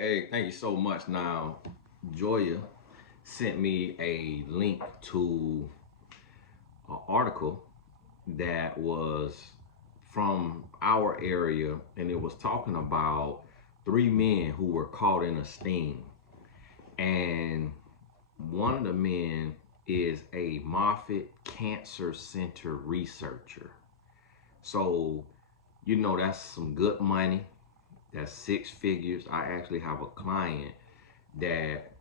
Hey, thank you so much. Now, Joya sent me a link to an article that was from our area, and it was talking about three men who were caught in a sting. And one of the men is a Moffitt Cancer Center researcher. So, that's some good money. That's six figures. I actually have a client that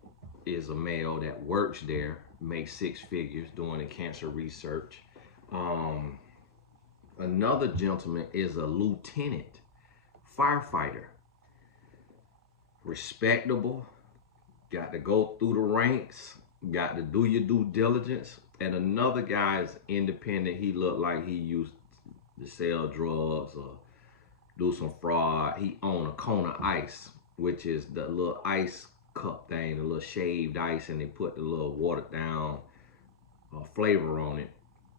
is a male that works there, makes six figures doing the cancer research. Um, Another gentleman is a lieutenant firefighter, respectable, got to go through the ranks, got to do your due diligence. And another guy is independent. He looked like he used to sell drugs or do some fraud. He owned a cone of ice, which is the little ice cup thing, the little shaved ice, and they put the little watered down flavor on it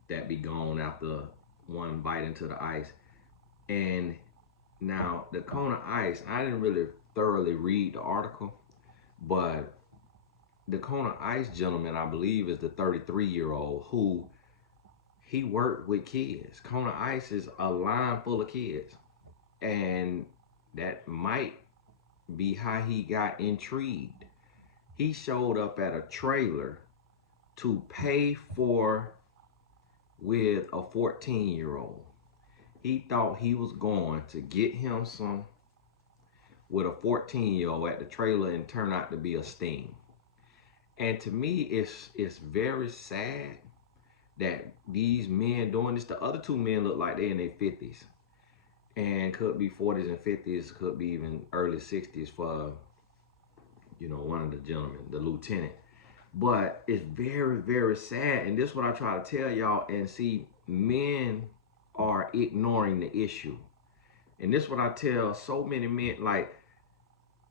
that be gone after one bite into the ice. And now the cone of ice, I didn't really thoroughly read the article, but the cone of ice gentleman, I believe, is the 33-year-old who he worked with kids. Cone of ice is a line full of kids, and that might be how he got intrigued. He showed up at a trailer to pay for with a 14-year-old. He thought he was going to get him some with a 14-year-old at the trailer and turn out to be a sting. And to me, it's very sad that these men doing this. The other two men look like they're in their 50s. And could be 40s and 50s, could be even early 60s for, one of the gentlemen, the lieutenant. But it's very, very sad. And this is what I try to tell y'all. And see, men are ignoring the issue. And this is what I tell so many men. Like,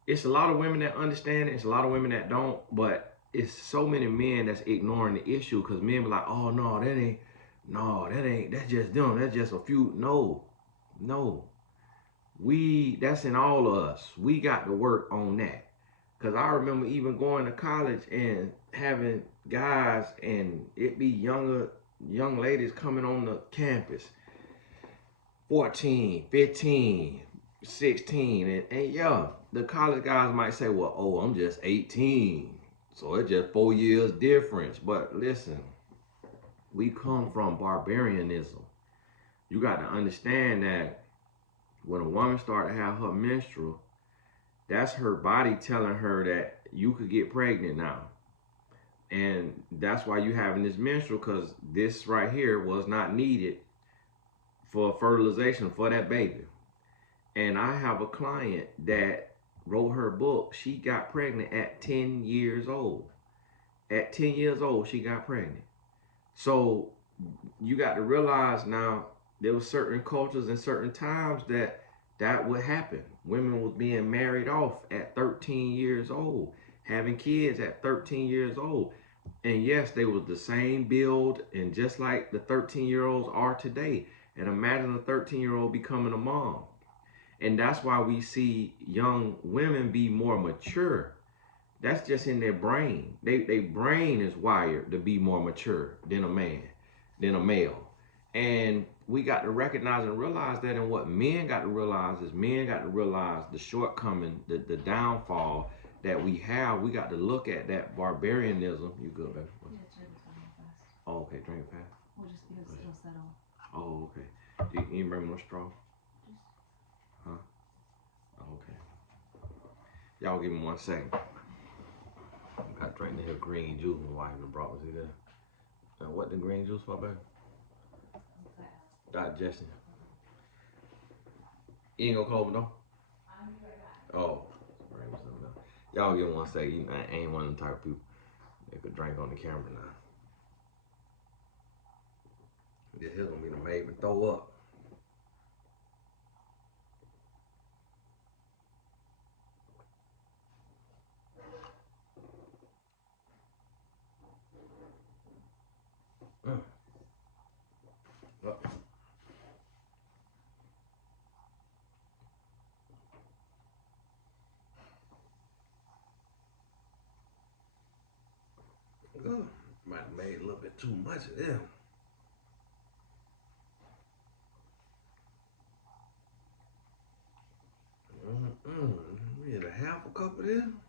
it's a lot of women that understand it. It's a lot of women that don't. But it's so many men that's ignoring the issue. Because men be like, oh, that's just them. That's just a few. No. That's in all of us. We got to work on that. Because I remember even going to college and having guys and it be young ladies coming on the campus, 14, 15, 16. And yeah, the college guys might say, well, I'm just 18. So it's just 4 years difference. But listen, we come from barbarianism. You got to understand that when a woman starts to have her menstrual, that's her body telling her that you could get pregnant now. And that's why you having this menstrual, because this right here was not needed for fertilization for that baby. And I have a client that wrote her book. She got pregnant at 10 years old. At 10 years old, she got pregnant. So you got to realize now, there were certain cultures and certain times that would happen. Women was being married off at 13 years old, having kids at 13 years old. And yes, they was the same build and just like the 13-year-olds are today. And imagine a 13-year-old becoming a mom. And that's why we see young women be more mature. That's just in their brain. Their brain is wired to be more mature than a man, than a male. And we got to recognize and realize that. And what men got to realize is the shortcoming, the downfall that we have. We got to look at that barbarianism. You good, baby? Yeah, drink it fast. Oh, okay, drink it fast. Well, just because it'll settle. Oh, okay. You bring me no straw? Huh? Oh, okay. Y'all give me 1 second. I got drinking here green juice. My wife even brought me. See that? Now, what the green juice for, baby? Digestion. You ain't gonna close the door? I'll be right back. Oh, bring me something else. Y'all give me 1 second. I ain't one of them type of people that could drink on the camera now. This here's gonna be the made me throw up. Look. Oh, might have made a little bit too much of them. We had a half a cup of them.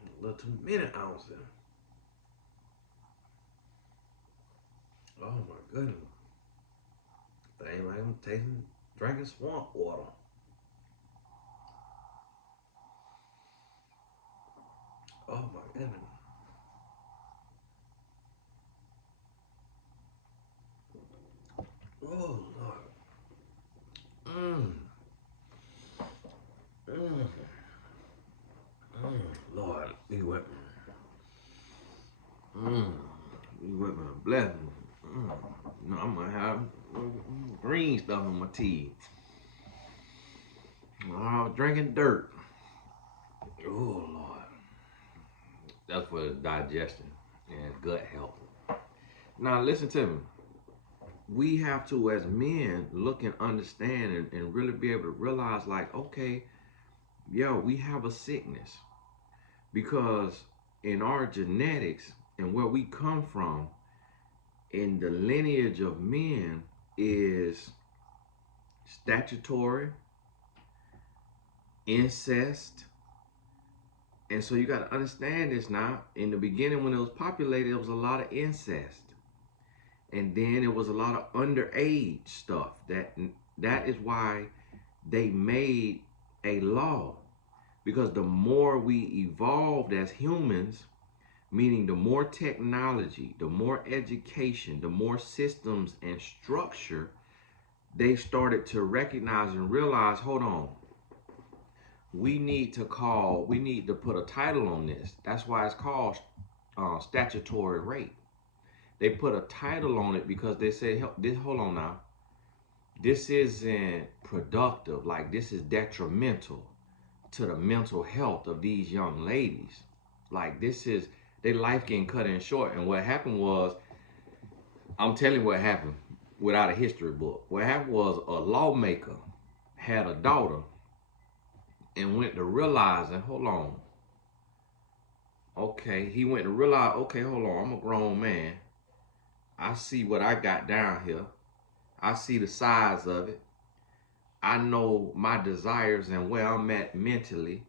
A little too many ounces. Oh my goodness. Thing like I'm tasting, drinking swamp water. Oh my goodness. Oh Lord. Mmm. Mmm. Lord, be with me. Mmm. Be with me. Bless me. No, I'm gonna have green stuff in my tea. I was drinking dirt. Oh Lord. That's for digestion and gut health. Now listen to me. We have to, as men, look and understand and really be able to realize, like, okay, yo, we have a sickness because in our genetics and where we come from, in the lineage of men, is statutory, incest. And so you got to understand this now. In the beginning, when it was populated, it was a lot of incest. And then it was a lot of underage stuff. That is why they made a law. Because the more we evolved as humans, meaning the more technology, the more education, the more systems and structure, they started to recognize and realize, hold on, we need to put a title on this. That's why it's called statutory rape. They put a title on it because they say, hold on now, this isn't productive. Like, this is detrimental to the mental health of these young ladies. Like, this is their life getting cut in short. And what happened was, I'm telling you what happened without a history book. What happened was a lawmaker had a daughter and went to realizing, hold on, okay, he went to realize, okay, hold on, I'm a grown man. I see what I got down here. I see the size of it. I know my desires and where I'm at mentally.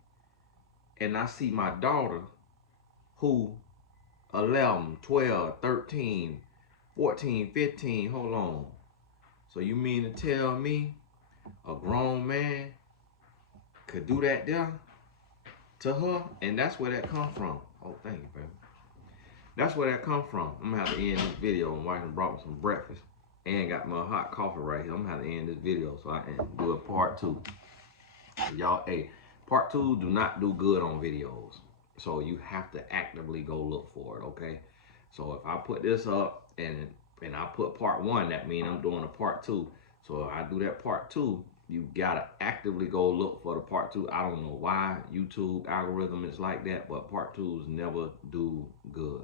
And I see my daughter who 11, 12, 13, 14, 15, hold on. So you mean to tell me a grown man could do that there to her? And that's where that come from. Oh, thank you, baby. That's where that come from. I'm gonna have to end this video. My wife brought me some breakfast and got my hot coffee right here. I'm gonna have to end this video so I can do a part 2. Y'all, hey, part 2 do not do good on videos. So you have to actively go look for it, okay? So if I put this up and I put part 1, that means I'm doing a part 2. So if I do that part 2, you gotta actively go look for the part 2. I don't know why YouTube algorithm is like that, but part 2s never do good.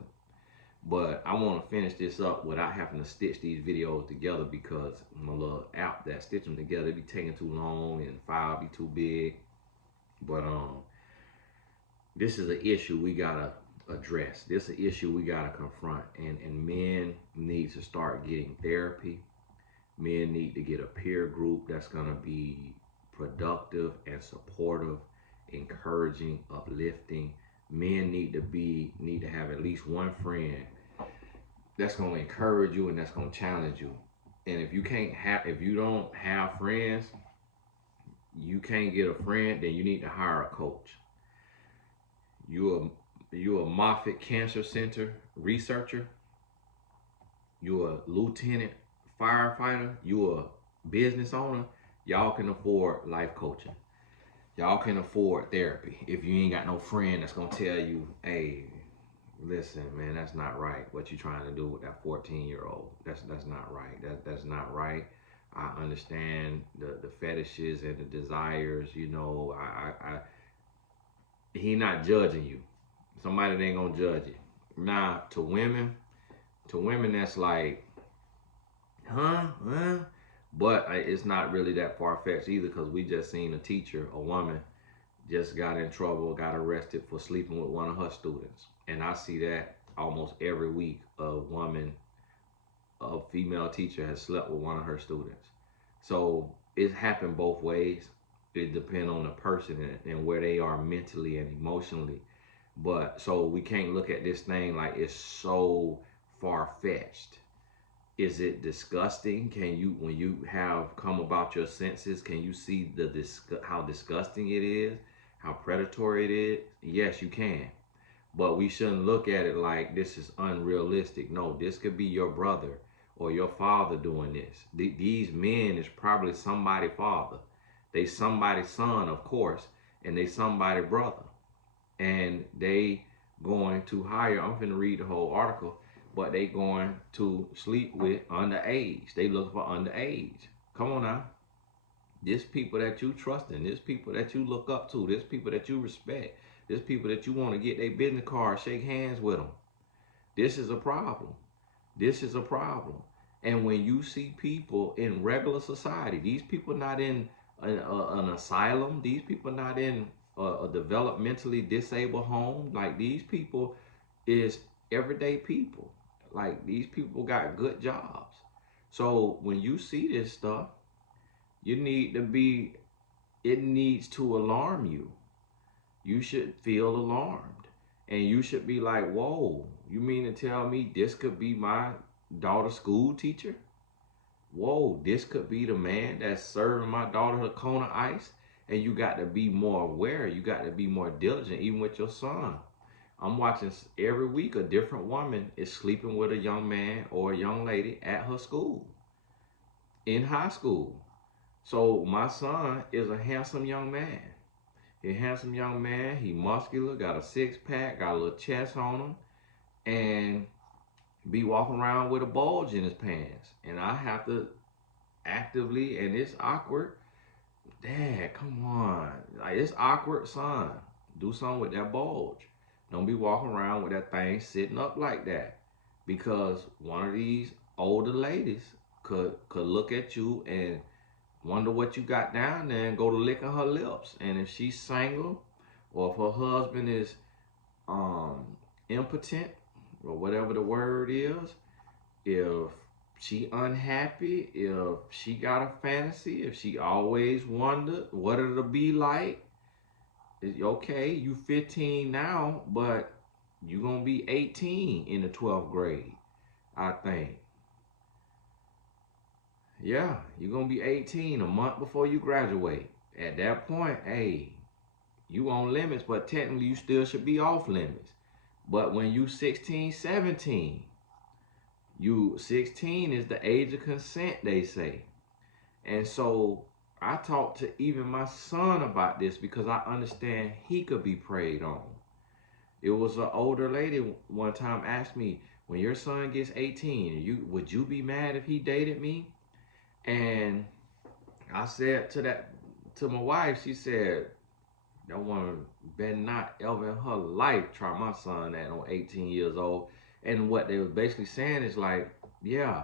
But I want to finish this up without having to stitch these videos together, because my little app that stitch them together, it be taking too long and the file be too big. But this is an issue we gotta address. This is an issue we gotta confront, and men need to start getting therapy. Men need to get a peer group that's gonna be productive and supportive, encouraging, uplifting. Men need to have at least one friend that's gonna encourage you and that's gonna challenge you. And if you don't have friends, you can't get a friend, then you need to hire a coach. You're a Moffitt Cancer Center researcher. You're a lieutenant firefighter. You're a business owner. Y'all can afford life coaching. Y'all can afford therapy. If you ain't got no friend that's gonna tell you, hey, listen, man, that's not right. What you trying to do with that 14-year-old? That's not right. That's not right. I understand the fetishes and the desires. You know, he not judging you. Somebody that ain't gonna judge you. Now, to women that's like, huh? But it's not really that far-fetched either, because we just seen a teacher, a woman, just got in trouble, got arrested for sleeping with one of her students. And I see that almost every week. A female teacher has slept with one of her students. So it's happened both ways. It depends on the person and where they are mentally and emotionally. But so we can't look at this thing like it's so far fetched. Is it disgusting? Can you, when you have come about your senses, can you see how disgusting it is, how predatory it is? Yes, you can. But we shouldn't look at it like this is unrealistic. No, this could be your brother or your father doing this. These men is probably somebody's father. They somebody's son, of course, and they somebody's brother. And they going to hire, I'm finna read the whole article, but they going to sleep with underage. They look for underage. Come on now. This people that you trust in, this people that you look up to, this people that you respect, this people that you want to get their business card, shake hands with them. This is a problem. This is a problem. And when you see people in regular society, these people not in an asylum, these people not in a developmentally disabled home, like these people is everyday people. Like these people got good jobs. So when you see this stuff, you need to be, it needs to alarm you. You should feel alarmed. And you should be like, whoa, you mean to tell me this could be my daughter's school teacher? Whoa, this could be the man that's serving my daughter a cone of ice? And you got to be more aware. You got to be more diligent, even with your son. I'm watching every week a different woman is sleeping with a young man or a young lady at her school, in high school. So my son is a handsome young man. He a handsome young man. He muscular, got a six pack, got a little chest on him, and be walking around with a bulge in his pants. And I have to actively, and it's awkward. Dad, come on. Like, it's awkward, son. Do something with that bulge. Don't be walking around with that thing sitting up like that. Because one of these older ladies could look at you and wonder what you got down there and go to licking her lips. And if she's single or if her husband is um, impotent or whatever the word is, if she unhappy, if she got a fantasy, if she always wondered what it'll be like, okay, you 15 now, but you gonna be 18 in the 12th grade, I think. Yeah, you're gonna be 18 a month before you graduate. At that point, hey, you on limits, but technically you still should be off limits. But when you 16, 17, you 16 is the age of consent, they say. And so I talked to even my son about this because I understand he could be preyed on. It was an older lady one time asked me, when your son gets 18, would you be mad if he dated me? And I said to my wife, she said, that woman better not ever in her life try my son at on 18 years old. And what they were basically saying is like, yeah,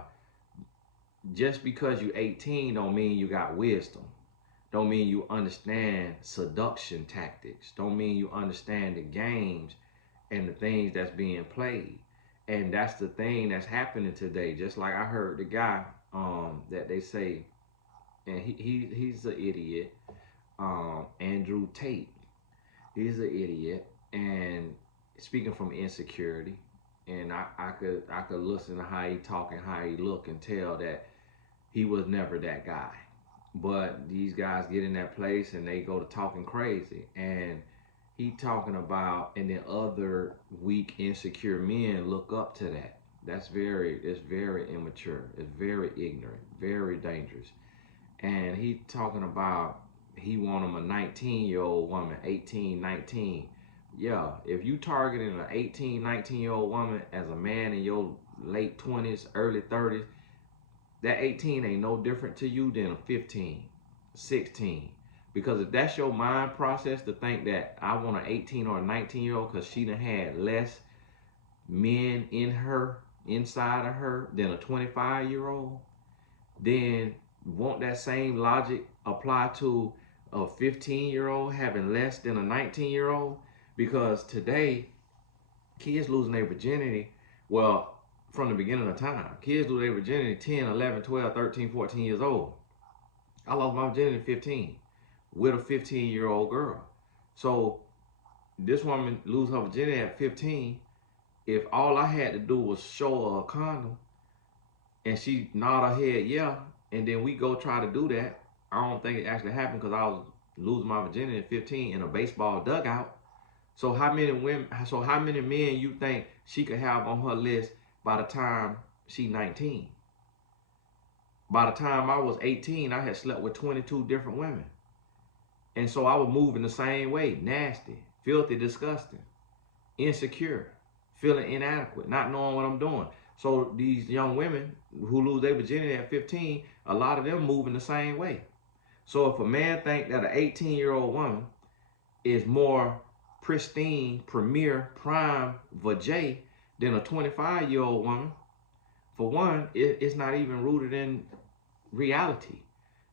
just because you're 18 don't mean you got wisdom. Don't mean you understand seduction tactics. Don't mean you understand the games and the things that's being played. And that's the thing that's happening today. Just like I heard the guy that they say, and he's an idiot, Andrew Tate. He's an idiot, and speaking from insecurity, and I could listen to how he talk and how he look and tell that he was never that guy. But these guys get in that place and they go to talking crazy, and he talking about, and then other weak, insecure men look up to that. It's very immature. It's very ignorant, very dangerous. And he talking about he want him a 19-year-old woman, 18, 19. Yeah, if you targeting an 18, 19-year-old woman as a man in your late 20s, early 30s, that 18 ain't no different to you than a 15, 16. Because if that's your mind process to think that I want an 18 or a 19-year-old because she done had less men in her, inside of her, than a 25-year-old, then won't that same logic apply to a 15-year-old having less than a 19-year-old? Because today, kids losing their virginity, well, from the beginning of time, kids lose their virginity 10, 11, 12, 13, 14 years old. I lost my virginity at 15 with a 15-year-old girl. So this woman lose her virginity at 15. If all I had to do was show her a condom and she nod her head, yeah, and then we go try to do that, I don't think it actually happened because I was losing my virginity at 15 in a baseball dugout. So how many women? So how many men you think she could have on her list by the time she 19? By the time I was 18, I had slept with 22 different women, and so I was moving the same way: nasty, filthy, disgusting, insecure, feeling inadequate, not knowing what I'm doing. So these young women who lose their virginity at 15, a lot of them moving the same way. So if a man think that an 18-year-old woman is more pristine, premier, prime vajay than a 25-year-old woman, for one, it's not even rooted in reality.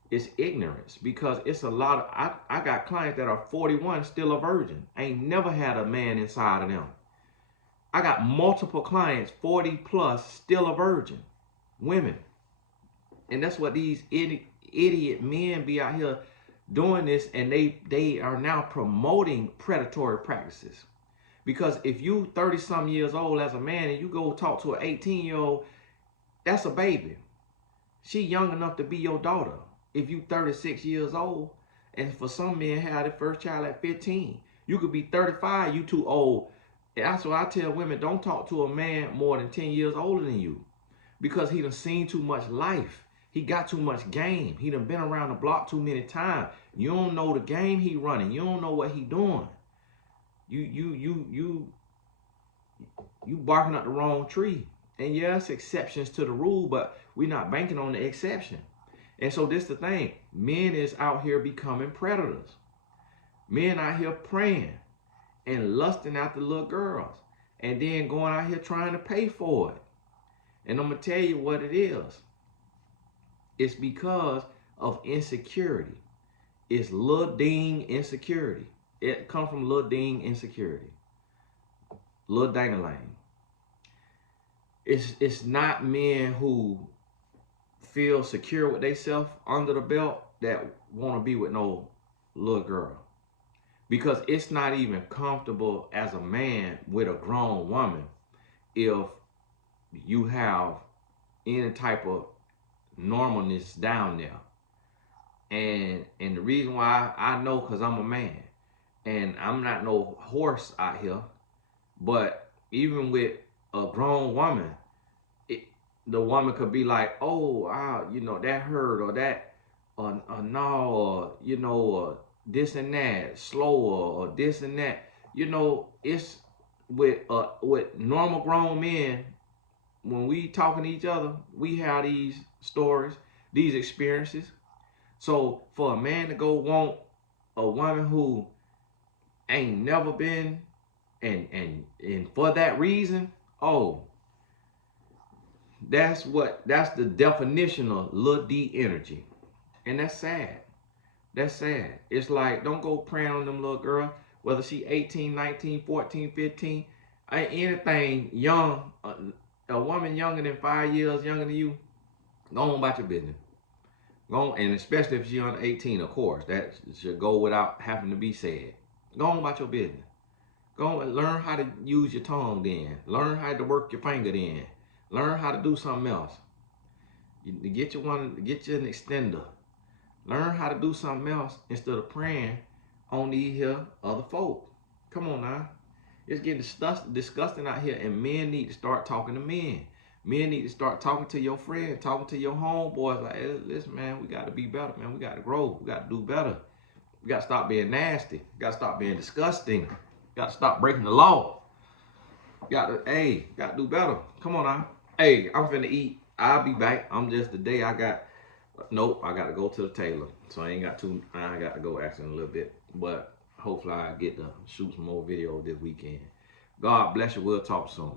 It's ignorance because it's a lot of, I got clients that are 41 still a virgin. Ain't never had a man inside of them. I got multiple clients 40 plus still a virgin, women. And that's what these idiot men be out here doing this, and they are now promoting predatory practices. Because if you 30 some years old as a man and you go talk to an 18-year-old, that's a baby. She young enough to be your daughter. If you 36 years old, and for some men have their first child at 15, you could be 35, you too old. And that's why I tell women, don't talk to a man more than 10 years older than you, because he done seen too much life. He got too much game. He done been around the block too many times. You don't know the game he running. You don't know what he doing. You barking up the wrong tree. And yes, exceptions to the rule, but we're not banking on the exception. And so this the thing. Men is out here becoming predators. Men out here praying and lusting after little girls. And then going out here trying to pay for it. And I'm going to tell you what it is. It's because of insecurity. It's little ding insecurity. It comes from little ding insecurity. Little dang-a-lang. It's not men who feel secure with themselves under the belt that want to be with no little girl. Because it's not even comfortable as a man with a grown woman if you have any type of normalness down there. And the reason why I know, because I'm a man and I'm not no horse out here, but even with a grown woman, the woman could be like, oh, that hurt, or that, no, or this and that, slower, or this and that. It's with normal grown men. When we talking to each other, we have these stories, these experiences. So for a man to go want a woman who ain't never been, and for that reason, oh, that's the definition of little D energy. And that's sad. That's sad. It's like, don't go preying on them little girl, whether she 18, 19, 14, 15, anything young, a woman younger than 5 years younger than you, go on about your business. Go on, and especially if she's under 18, of course, that should go without having to be said. Go on about your business. Go and learn how to use your tongue then. Learn how to work your finger then. Learn how to do something else. Get you an extender. Learn how to do something else instead of praying on these here other folk. Come on now. It's getting disgusting out here, and men need to start talking to men. Men need to start talking to your friends, talking to your homeboys. Like, hey, listen, man, we got to be better, man. We got to grow. We got to do better. We got to stop being nasty. We got to stop being disgusting. We got to stop breaking the law. Got to do better. Come on now. Hey, I'm finna eat. I'll be back. I'm just today I got to go to the tailor. So I got to go actually in a little bit. But hopefully I get to shoot some more videos this weekend. God bless you. We'll talk soon.